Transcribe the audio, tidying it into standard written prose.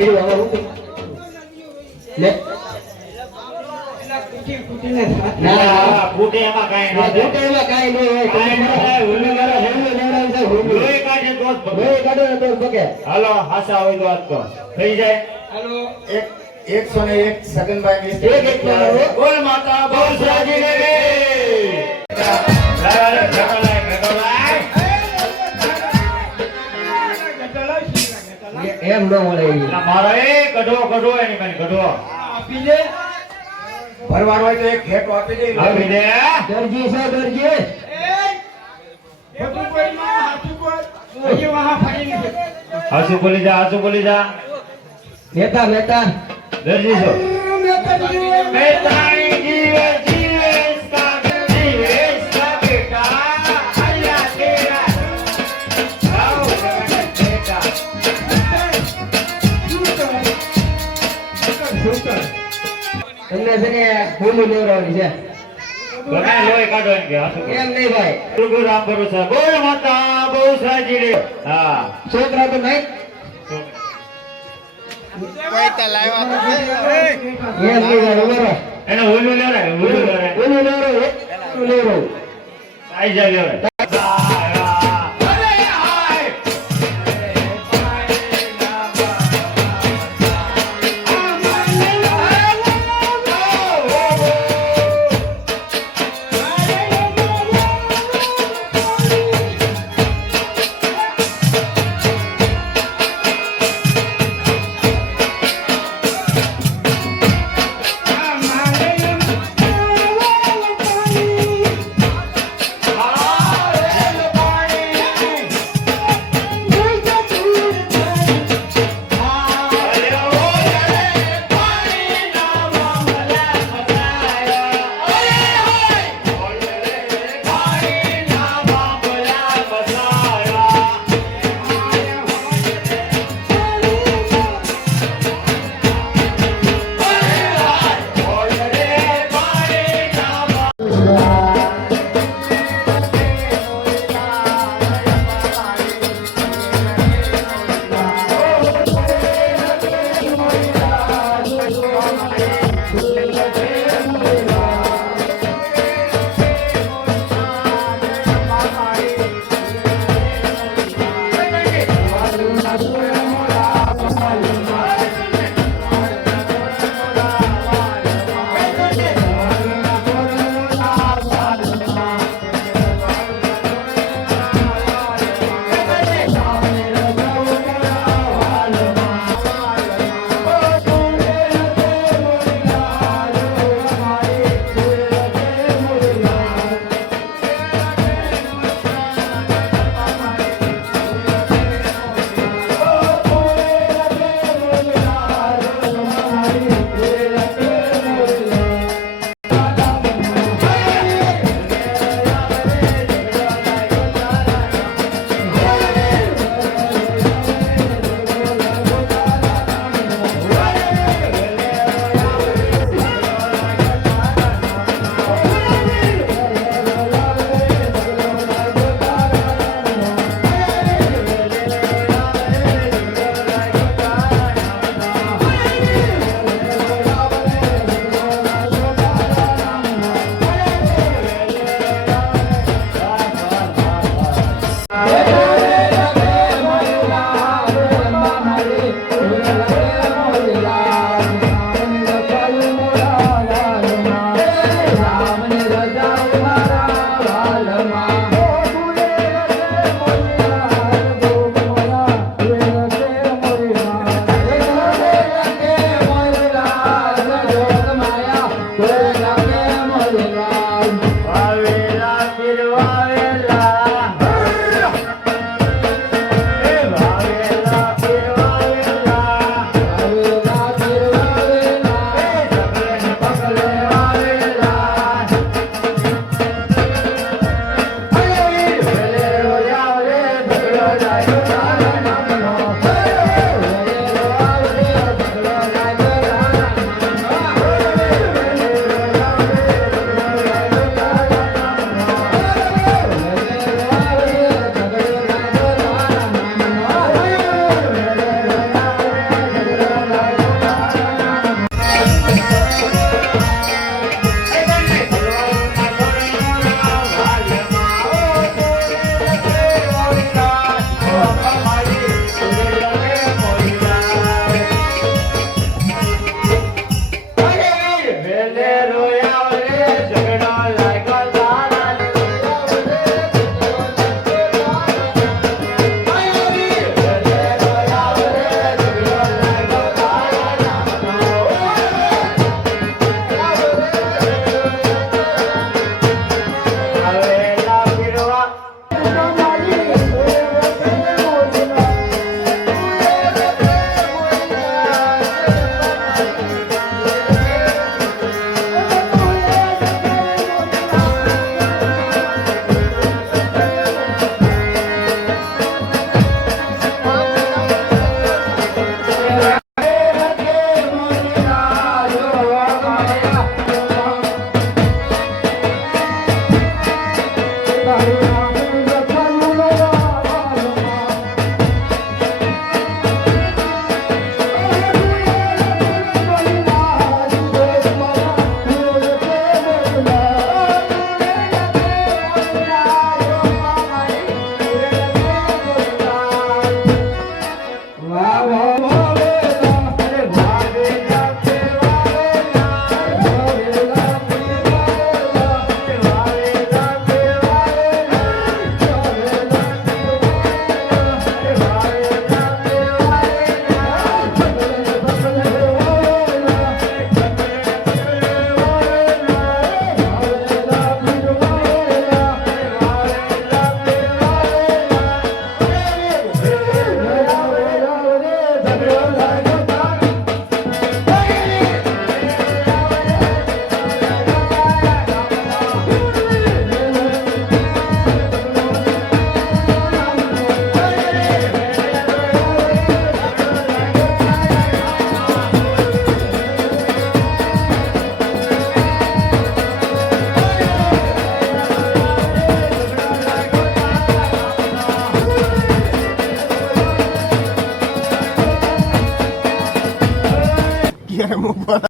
પીડું હવે હું લે ના ફૂટે એમાં કાઈ ન ગોટેમાં કાઈ નહીં હોય કાઈ ન થાય હુલ્લું કરો હુલ્લું લેવડાવી દે હુલ્લું લોહી કાઢે તો જ પકડે. લોહી કાઢો ને તો જ પકે હાલો હાસા હોય તો આજ તો થઈ જાય. હાલો 101 સગનભાઈ એક લાવો. બોલ માતા બોલ સાજી રે એમ ન મળે ઈ. મારો એ કઢો કઢો એની કાઈ કઢો આપી દે ભરવાનો હોય તો એક ઘેટો આપી દે. આપી દે. દરજી છે દરજી ખોટું કોઈ માં હાચું કોઈ અહીં વહા ફરી નહીં હાસુ બોલી જા હાસુ બોલી જા. મહેતા મહેતા દરજી છો બેટાણી જીવે જીવે કા જીવે કા બેટા અલ્લાહ તેરા આઓ બેટા તમને છે ને હુલ્લું લેવડાવવાની છે તમે લોહી કાઢો એમ કે હાસુ એમ નહીં ભાઈ ગુરુ રામ ભરોસા બોલ માતા બહુ સાજી રે. હા છોકરા તો નહીં એમ નહીં ભાઈ ઉભો એને હુલ્લું લેવડાય હુલ્લું લેવડાય હુલ્લું લેવડાવો હુલ્લું લેવડાવો આઈ જા લેવડાય. એમ ઉભો